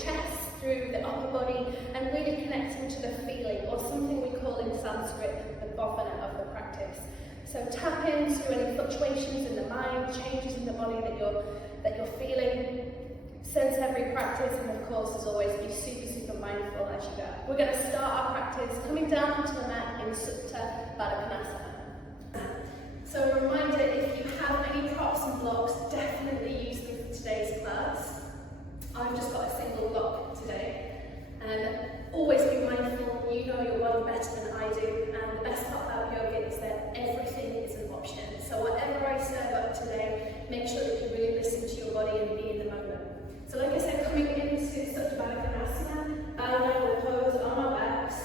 chest, through the upper body, and really connecting to the feeling, or something we call in Sanskrit the Bhavana of the practice. So tap into any fluctuations in the mind, changes in the body that you're feeling. Sense every practice, and of course, as always, be super mindful as you go. We're going to start our practice coming down onto the mat in Supta Baddha Konasana. So a reminder, if you have any props and blocks, definitely use them for today's class. I've just got a single block today, and always be mindful, you know your body better than I do, and the best part about yoga is that everything is an option. So whatever I serve up today, make sure that you really listen to your body and be in the moment. So like I said, coming into Supta Baddha Konasana, bow down with pose on our backs.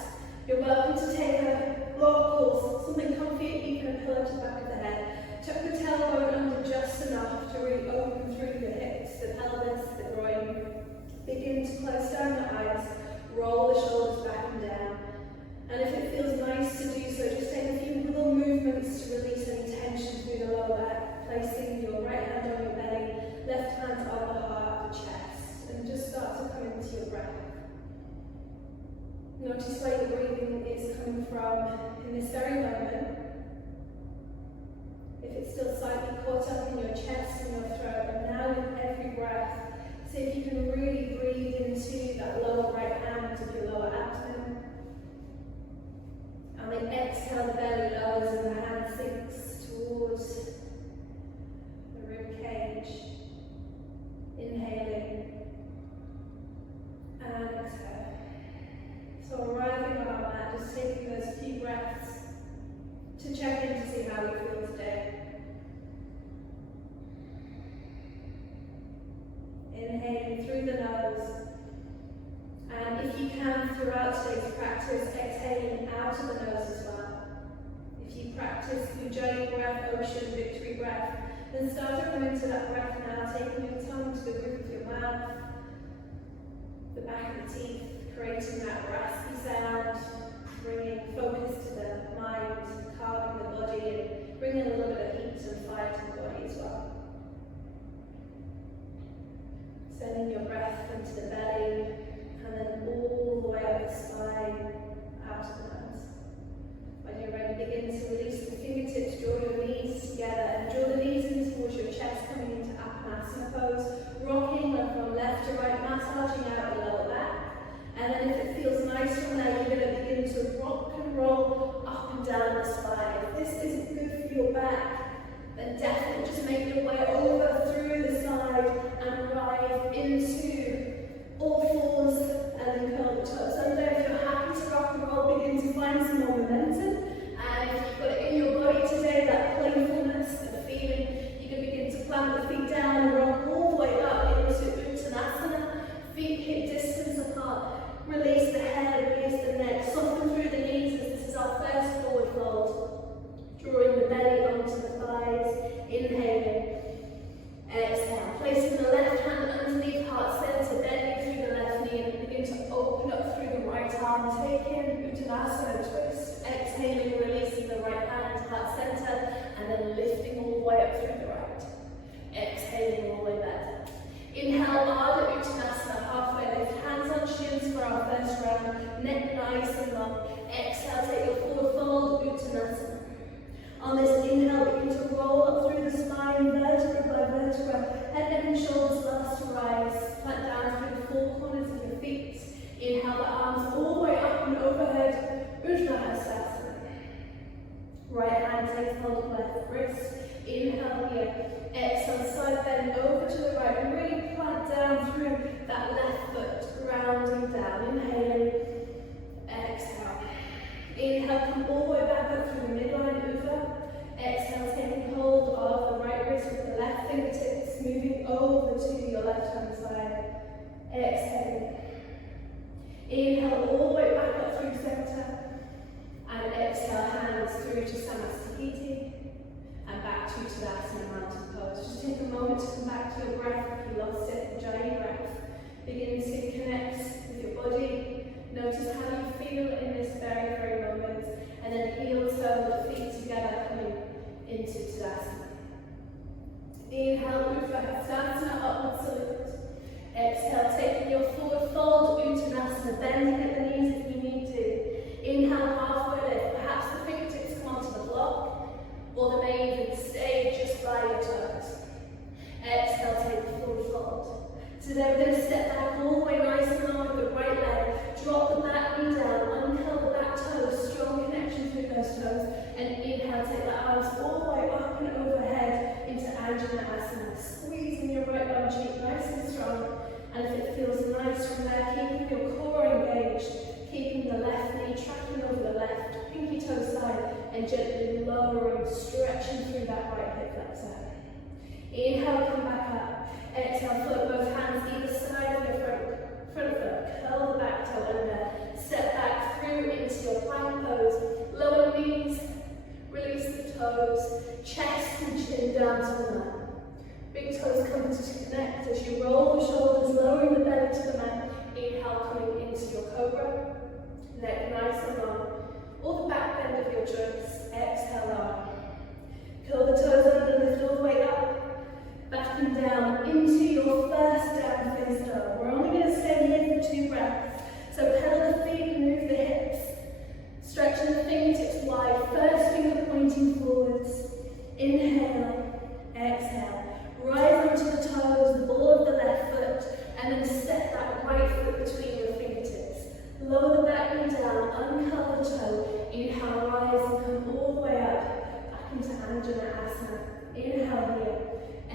You're welcome to take a block or something comfy, even a pillow to the back of the head. Tuck the tailbone under just enough to really open through the hips, the pelvis, the groin. Begin to close down the eyes, roll the shoulders back and down. And if it feels nice to do so, just take a few little movements to release any tension through the lower back, placing your right hand on your belly, left hand on the heart, the chest, and just start to come into your breath. Notice where your breathing is coming from in this very moment. If it's still slightly caught up in your chest and your throat, and now with every breath, see if you can really breathe into that lower right hand of your lower abdomen. And then exhale, the belly lowers and the hand sinks towards the rib cage. Inhaling and exhale. So arriving on our mat, just taking those few breaths to check in to see how we feel today. Inhaling through the nose, and if you can throughout today's practice, exhaling out of the nose as well. If you practice Ujjayi breath, ocean, victory breath, then start to come into that breath now, taking your tongue to the roof of your mouth, the back of the teeth, creating that raspy sound, bringing focus to the mind, calming the body, and bringing a little bit of heat and fire to the body as well. Sending your breath into the belly, and then all the way up the spine, out of the nose. When you're ready, begin to release the fingertips, draw your knees together, and draw the knees in towards your chest, coming into Apanasana pose, rocking from left to right, massaging out the lower back. And then if it feels nice from there, you're going to begin to rock and roll up and down the spine. If this isn't good for your back, then definitely just make your way over through the side and arrive into all fours and then curl the toes under. If you're happy to rock and roll, begin to find some more momentum. And if you've got it in your body today, that playfulness, the feeling, you can begin to plant the feet down and rock all the way up into Uttanasana. Feet hip distance apart. Release the head, release the neck, soften through the knees as this is our first forward fold. Drawing the belly onto the thighs, inhaling. Exhale, placing the left hand underneath heart center, bending through the left knee, and begin to open up through the right arm. Take in Uttanasana twist. Exhaling, releasing the right hand, heart center, and then lifting all the way up through the right. Exhaling all the way back. Inhale, Ardha Uttanasana, halfway lift, hands on shins for our first round, neck nice and long. Exhale, take your forward fold, Uttanasana. On this inhale, begin to roll up through the spine, vertebra by vertebra, head, neck and shoulders last to rise. Plant down through the four corners of your feet. Inhale the arms all the way up and overhead, Uttanasana. Right hand takes hold of left wrist. Inhale here. Exhale, side bend over to the right, and really plant down through that left foot, grounding down. Inhaling. Exhale. Inhale, come all the way back up through the midline, Uddha. Exhale, taking hold of the right wrist with the left fingertips, moving over to your left hand side. Exhale. Inhale, all the way back up through center. And exhale, hands through to Samasthiti. And back to Tadasana mountain pose. Just take a moment to come back to your breath if you lost it, Ujjayi breath. Begin to connect with your body. Notice how you feel in this very, very moment. And then heel toe the feet together coming into Tadasana. Inhale, move for Hastasana, upward salute. Exhale, taking your forward Today we're going to step back all the way nice and long with the right leg. Drop the back knee down, uncurl the back toes, strong connection through those toes. And inhale, take the arms all the way up and overhead into Anjaneyasana. Squeezing your right bum cheek nice and strong. And if it feels nice from there, keeping your core engaged, keeping the left knee tracking over the left, pinky toe side, and gently lowering, stretching through that right hip flexor. Inhale, come back up. Exhale, float both hands either side of your front foot. Curl the back toe under. Step back through into your plank pose. Lower knees, release the toes. Chest and chin down to the mat. Big toes come to connect as you roll the shoulders, lowering the belly to the mat. Inhale, coming into your cobra. Neck nice and long. All the back bend of your joints. Exhale out. Curl the toes under, lift all the way up. Back and down into your first down face dog. We're only going to stay here for 2 breaths. So pedal the feet, move the hips. Stretching the fingertips wide. First finger pointing forwards. Inhale, exhale. Rise onto the toes, the ball of the left foot, and then step that right foot between your fingertips. Lower the back knee down, uncurl the toe. Inhale, rise and come all the way up. Back into Anjaneyasana. Inhale here.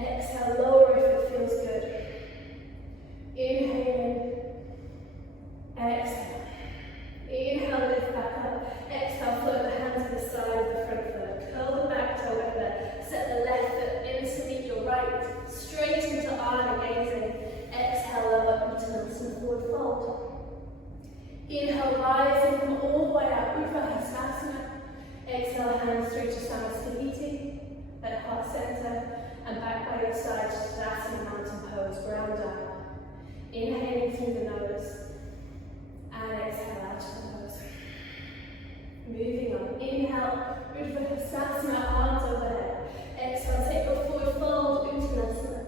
Exhale, lower if it feels good. Inhale, exhale. Inhale, lift back up. Exhale, float the hands to the side of the front foot. Curl the back toe under. Set the left foot in to meet your right. Straight into Ardha gazing. Exhale, lower into Namaste forward fold. Inhale, rise and come all the way up. Vinyasa. Exhale, hands straight to Shavasana at heart center. And back by your side to Tadasana mountain pose, ground down. Inhaling through the nose. And exhale out to the nose. Moving on. Inhale, Uttanasana, arms overhead. Exhale, take your forward fold, Uttanasana.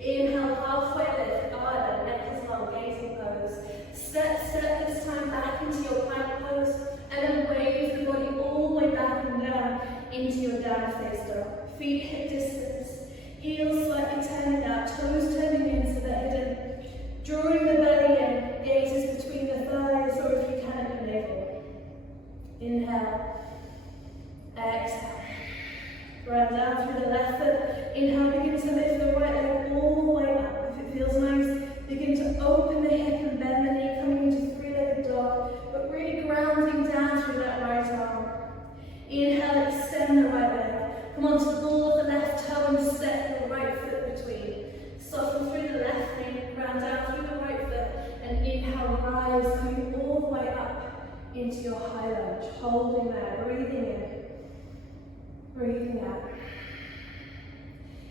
Inhale, halfway lift, Ardha, neck is long, gazing pose. Step this time back into your plank pose. And then wave the body all the way back and down into your down face dog. Feet hip distance, heels slightly turning out, toes turning in so they're hidden. Drawing the belly in, gazes between the thighs or if you can at your navel. Inhale, exhale. Ground down through the left foot. Inhale, begin to lift the right leg all the way up. If it feels nice, begin to open the hip and bend the knee, coming into 3-legged dog, but really grounding down through that right arm. Inhale, extend the right leg. Come onto the ball of the left toe and step the right foot between. Soften through the left knee, ground down through the right foot, and inhale, rise, coming all the way up into your high lunge. Holding there, breathing in, breathing out.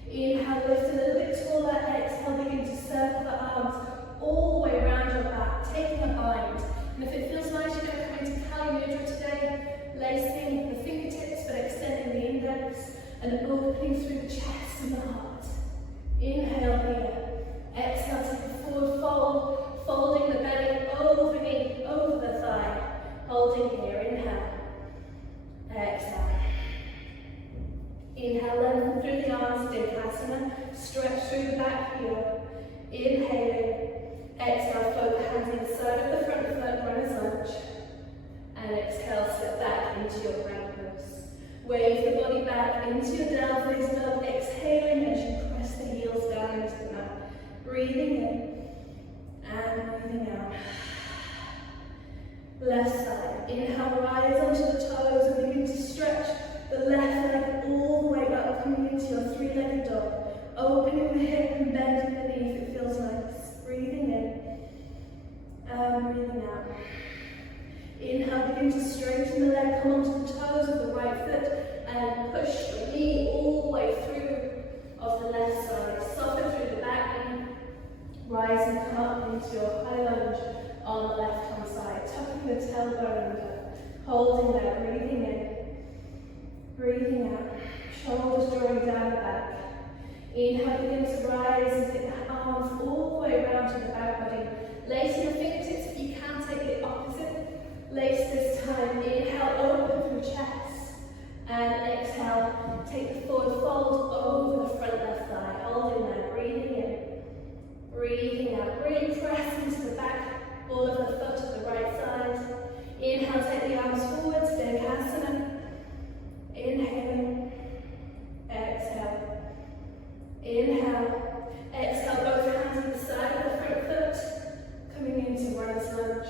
Inhale, lift a little bit taller, exhale, begin to circle the arms all the way around your back, taking a bind. And if it feels nice, you're going to come into Kali Mudra today, lacing the fingertips but extending the index and opening through the chest and the heart. Inhale here. Exhale, take a forward fold, folding the belly over the knee, over the thigh. Holding here. Inhale. Exhale. Inhale, lengthen through the arms, Dipasana. Stretch through the back heel. Inhaling. Exhale, float the hands either side of the front foot, runner's lunge. And exhale, step back into your plank pose. Wave the body back into your down face dog, exhaling as you press the heels down into the mat. Breathing in and breathing out. Left side. Inhale, rise onto the toes and begin to stretch the left leg all the way up, coming into your 3-legged dog. Opening the hip and bending the knee if it feels nice. Breathing in and breathing out. Inhale, begin to straighten the leg, come onto the toes of the right foot and push the knee all the way through of the left side. Soften through the back knee, rise and come up into your high lunge on the left hand side. Tucking the tailbone under, holding there, breathing in, breathing out. Shoulders drawing down the back. Inhale, begin to rise and take the arms all the way around to the back body. Lacing the fingertips, if you can, take the opposite. Lace this time. Inhale, open through chest. And exhale, take the forward fold over the front left thigh. Holding there, breathing in, Inhale. Exhale, both hands on the side of the front foot, coming into runner's lunge.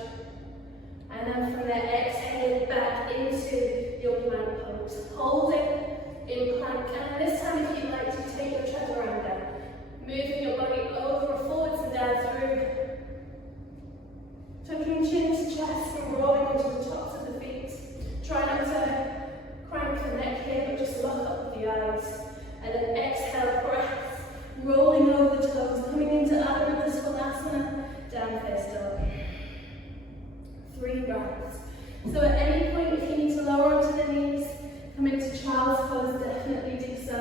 And then from there, exhale back into your plank pose. Hold it in plank. And this time, if you like to take your chaturanga, moving your body over, forwards and down through. Tucking chin to chest and rolling into the tops of the feet. Try not to crank the neck here, but just lock up with the eyes. And then exhale, press, rolling over the toes, coming into Alamelu, down face dog. 3 breaths. So at any point, if you need to lower onto the knees, come into child's pose, definitely do so.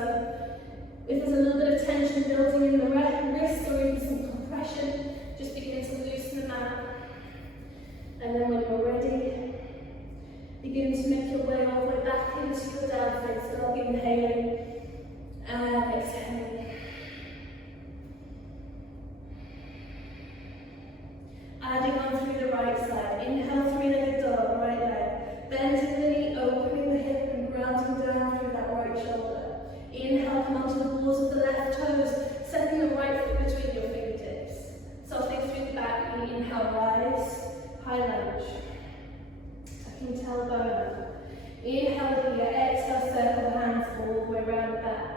If there's a little bit of tension building in the wrists or even some compression, just begin to loosen them out. And then when you're ready, begin to make your way all the way back into your down face dog, inhaling and exhaling. Adding on through the right side. Inhale, 3-legged dog, right leg. Bending the knee, opening the hip and grounding down through that right shoulder. Inhale, come onto the balls of the left toes, setting the right foot between your fingertips. Softening through the back knee. Inhale, rise, high lunge. Tucking tailbone up. Inhale here, exhale, circle the hands all the way around the back.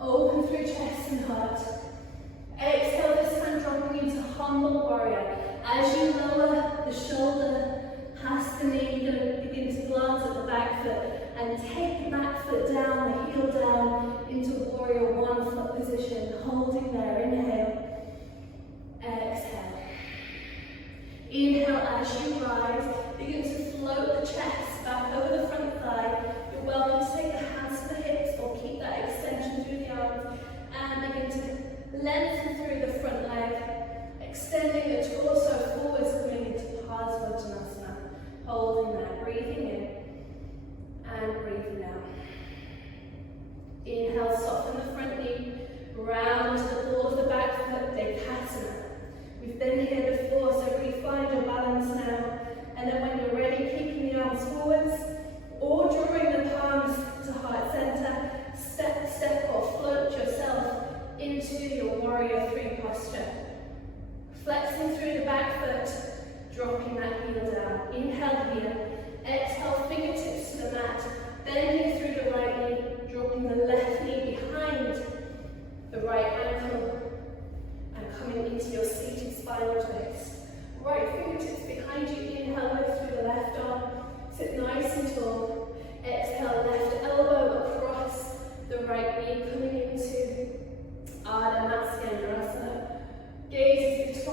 Open through chest and heart. Exhale, this time dropping into humble warrior. As you lower the shoulder past the knee, you're going to begin to glance at the back foot and take the back foot down, the heel down into warrior 1 foot position, holding there. Inhale, exhale. Inhale as you rise, begin to float the chest back over the front thigh. You're welcome to take the hands to the hips or keep that extension through the arms and begin to lengthen through the front leg, extending the torso forwards, coming into Shavasana. Holding there, breathing in and breathing out. Inhale, soften the front knee, round to the ball of the back foot, Hatha. We've been here before, so refine your balance now. And then when you're ready, keeping the arms forwards or drawing the palms to heart center, step or float yourself into your warrior 3 posture. Flexing through the back foot, dropping that heel down. Inhale here, exhale, fingertips to the mat, bending through the right knee, dropping the left knee behind the right ankle, and coming into your seated spinal twist. Right fingertips behind you, inhale, lift through the left arm, sit nice and tall. Exhale, left elbow across the right knee, coming into Namaste. Gaze is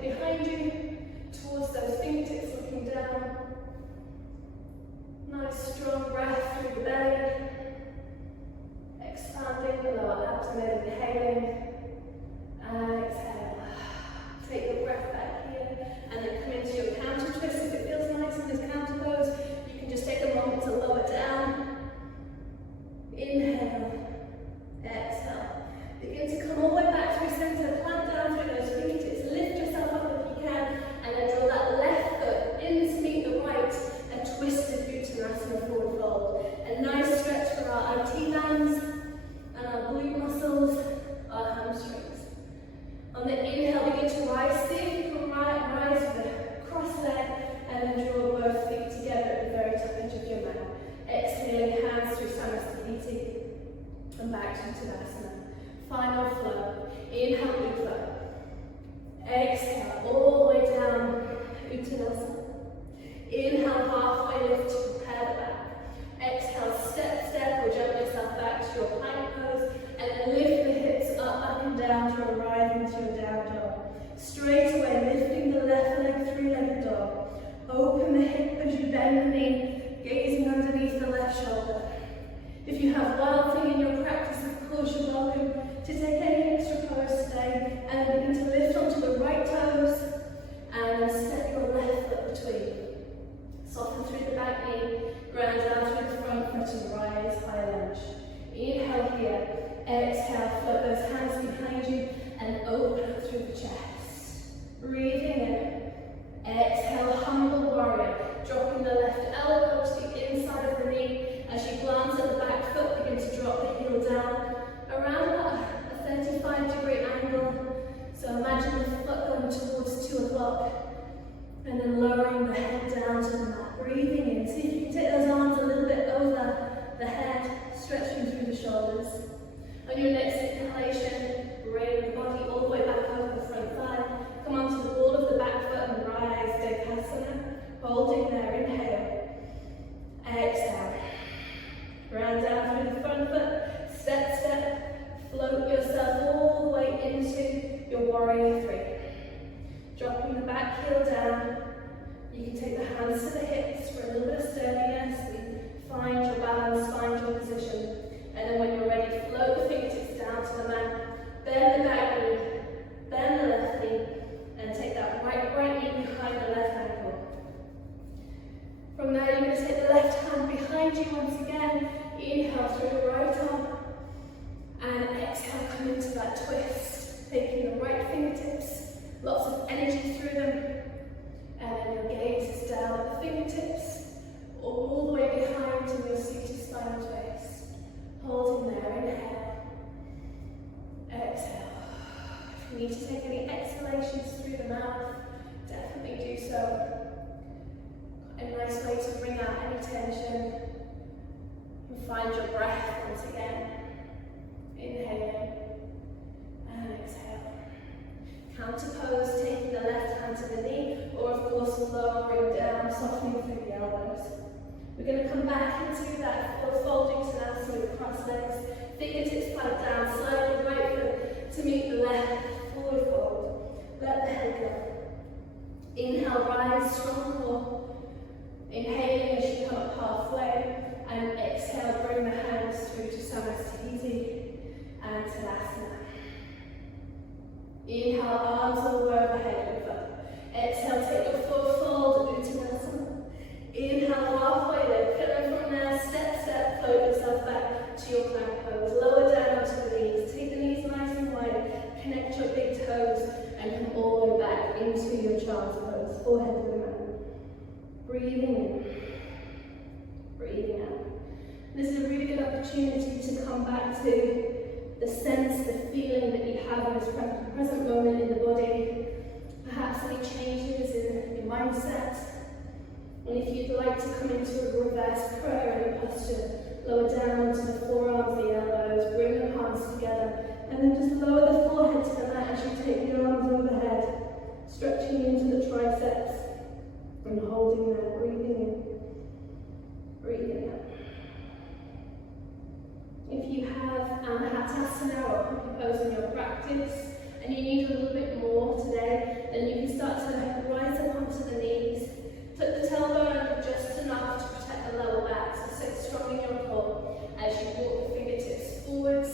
behind you, towards those fingertips, looking down. Nice strong breath through the belly. Expanding the lower abdomen, inhaling. And exhale. Take your breath back here, and then come into your counter twist. If it feels nice in this counter pose, you can just take a moment to lower down. Inhale. Exhale. Begin to come all the way back through center, plant down through those fingertips, lift yourself up if you can, and then draw that left foot in to meet the right, a twisted Uttanasana forward fold. A nice stretch for our IT bands and our glute muscles, our hamstrings. On the inhale, begin to rise. See if you can rise with a cross leg, and then draw both feet together at the very top edge of your mat. Exhaling, hands through Namaste, and back to Uttanasana. Final flow. Inhale, Uttanasana. Exhale, all the way down, Uttanasana. Inhale, halfway lift to prepare the back. Exhale, step, or jump yourself back to your plank pose, and then lift the hips up and down to arrive into your down dog. Straight away, lifting the left leg, 3-legged dog. Open the hip as you bend the knee, gazing underneath the left shoulder. If you have wild thing in your practice, of course, you're welcome to take any extra pose today, and then begin to lift onto the right toes, and then step your left foot between. Soften through the back knee, ground down through the front foot and rise, high lunge. Inhale here, exhale, float those hands behind you and open up through the chest. Breathing in, exhale, humble warrior, dropping the left elbow to the inside of the knee. As you glance at the back foot, begin to drop the heel down around about a 35 warrior three. Dropping the back heel down, you can take the hands to the hips for a little bit of sturdiness. Find your balance, find your position. And then when you're ready, float the fingertips down to the mat. Bend the back knee, bend the left knee, and take that right knee behind the left ankle. From there, you're going to take the left hand behind you once again. Inhale through the right arm. And exhale, come into that twist. Taking the right fingertips, lots of energy through them. And then your gaze is down at the fingertips, all the way behind in your seated spinal twist. Hold in there, inhale. Exhale. If you need to take any exhalations through the mouth, definitely do so. A nice way to bring out any tension. And find your breath once again. Inhaling and exhale. Counter pose, taking the left hand to the knee, or of course lowering down, softening through the elbows. We're going to come back into that folding Tanasana with crossed legs. Fingertips plant down, slide the right foot to meet the left, forward fold. Let the head go. Inhale, rise, strong core. Inhaling as you come up halfway, and exhale, bring the hands through to Namaste and Tanasana. Inhale, arms all overhead, lift up. Exhale, take your forward fold, Uttanasana. Inhale, halfway lift, and then from there, step, float yourself back to your plank pose. Lower down onto the knees, take the knees nice and wide, connect your big toes, and come all the way back into your child's pose, forehead to the mat. Breathing in, breathing out. This is a really good opportunity to come back to the sense, the feeling that you have in this present moment in the body. Perhaps any changes in your mindset. And if you'd like to come into a reverse prayer in your posture, lower down onto the forearms, the elbows, bring the palms together, and then just lower the forehead to the mat as you take the arms overhead, stretching into the triceps, and holding there, breathing in, breathing out. If you have Hatha or puppy pose in your practice, and you need a little bit more today, then you can start to rise up onto the knees. Tuck the tailbone under just enough to protect the lower back, so sit strong in your core as you walk the fingertips forwards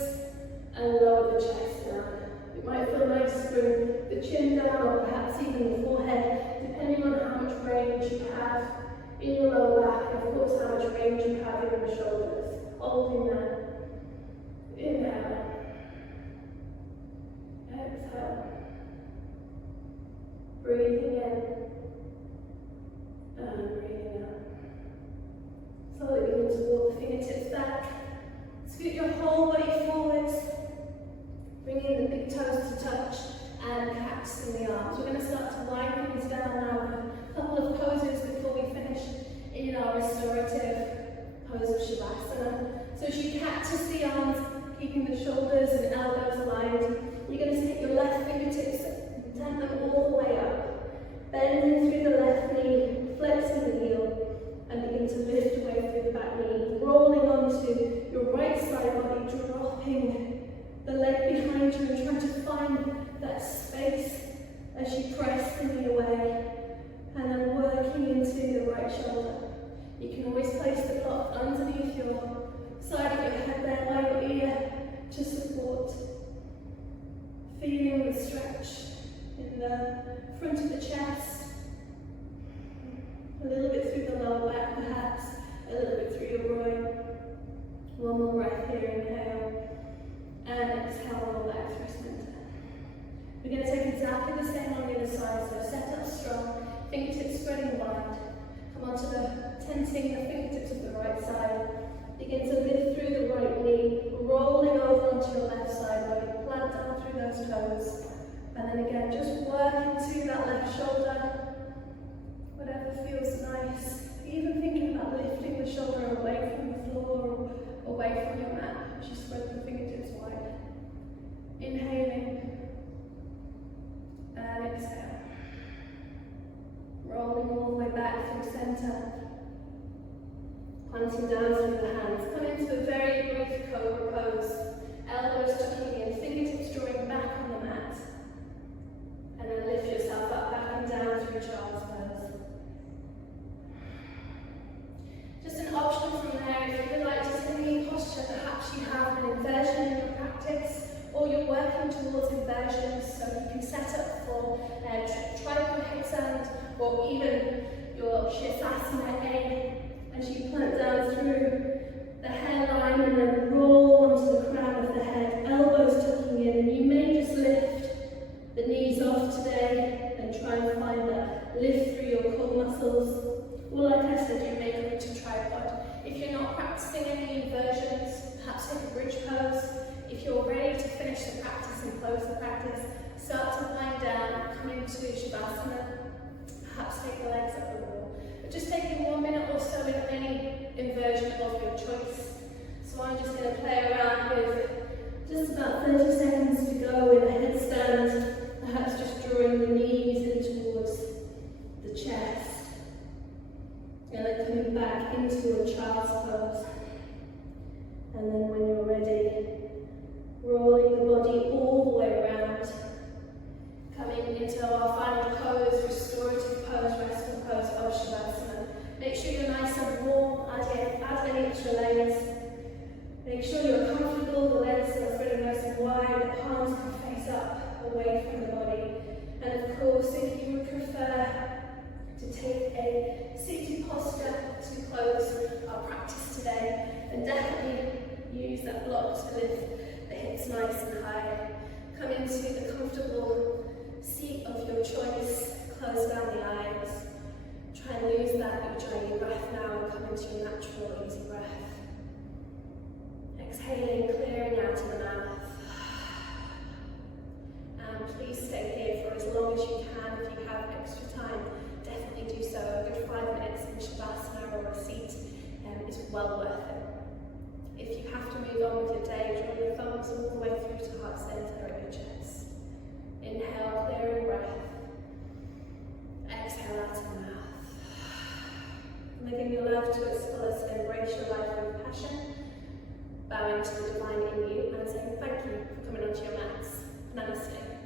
and lower the chest down. It might feel nice to bring the chin down, or perhaps even the forehead, depending on how much range you have in your lower back, and of course how much range you have in your shoulders. Holding that. Inhale. Exhale. Breathing in. And breathing out. Slowly begin to walk the fingertips back. Scoot your whole body forwards. Bring in the big toes to touch and cats in the arms. We're going to start to wind things down now with a couple of poses before we finish in our restorative pose of Shavasana. So as you cactus the arms, keeping the shoulders and elbows aligned, you're going to take your left fingertips and turn them all the way up. Bending through the left knee, flexing the heel, and begin to lift away through the back knee, rolling onto your right side body, dropping the leg behind you and trying to find that space as you press the knee away, and then working into the right shoulder. You can always place the cloth underneath your side of your head there by your ear to support. Feeling the stretch in the front of the chest, a little bit through the lower back perhaps, a little bit through your groin. One more breath here, inhale, and exhale, roll back through center. We're going to take exactly the same on the other side, so set up strong, fingertips spreading wide. Come onto tenting the fingertips of the right side. Begin to lift through the right knee, rolling over onto your left side body, plant down through those toes. And then again, just work into that left shoulder, whatever feels nice. Even thinking about lifting the shoulder away from the floor or away from your mat as you spread the fingertips wide. Inhaling and exhale. Rolling all the way back through center. Planting down through the hands. Come into a very brief cobra pose. Elbows tucking in, fingertips drawing back on the mat. working towards inversions, so you can set up for tripod headstand or even your Shavasana A as you plant down through the hairline and then roll onto the crown of the head, elbows tucking in, and you may just lift the knees off today and try and find that lift through your core muscles. Or like I said, you may go into tripod. If you're not practicing any inversions, perhaps take a bridge pose. If you're ready to finish the practice and close the practice, start to wind down, come into Shavasana, perhaps take the legs up the wall. But just taking 1 minute or so in any inversion of your choice. So I'm just going to play around with just about 30 seconds to go in a headstand, perhaps just drawing the knees in towards the chest. And then coming back into a child's pose. And then when you're ready, rolling the body all the way around. Coming into our final pose, restorative pose, restful pose of Shavasana. Make sure you're nice and warm, add any extra layers. Make sure you're comfortable, the legs are spreading nice and wide, the palms can face up, away from the body. And of course, if you would prefer to take a seated posture to close our practice today, then definitely use that block to lift the hips nice and high. Come into the comfortable seat of your choice, close down the eyes. Try and lose that Ujjayi breath now and come into your natural, easy breath. Exhaling, clearing out of the mouth. And please stay here for as long as you can. If you have extra time, definitely do so. A good 5 minutes in Shavasana or a seat is well worth it. If you have to move on with your day, draw your thumbs all the way through to heart center at your chest. Inhale, clearing breath. Exhale out of the mouth. Living your life to its fullest, embrace your life with passion. Bowing to the divine in you and saying thank you for coming onto your mats. Namaste.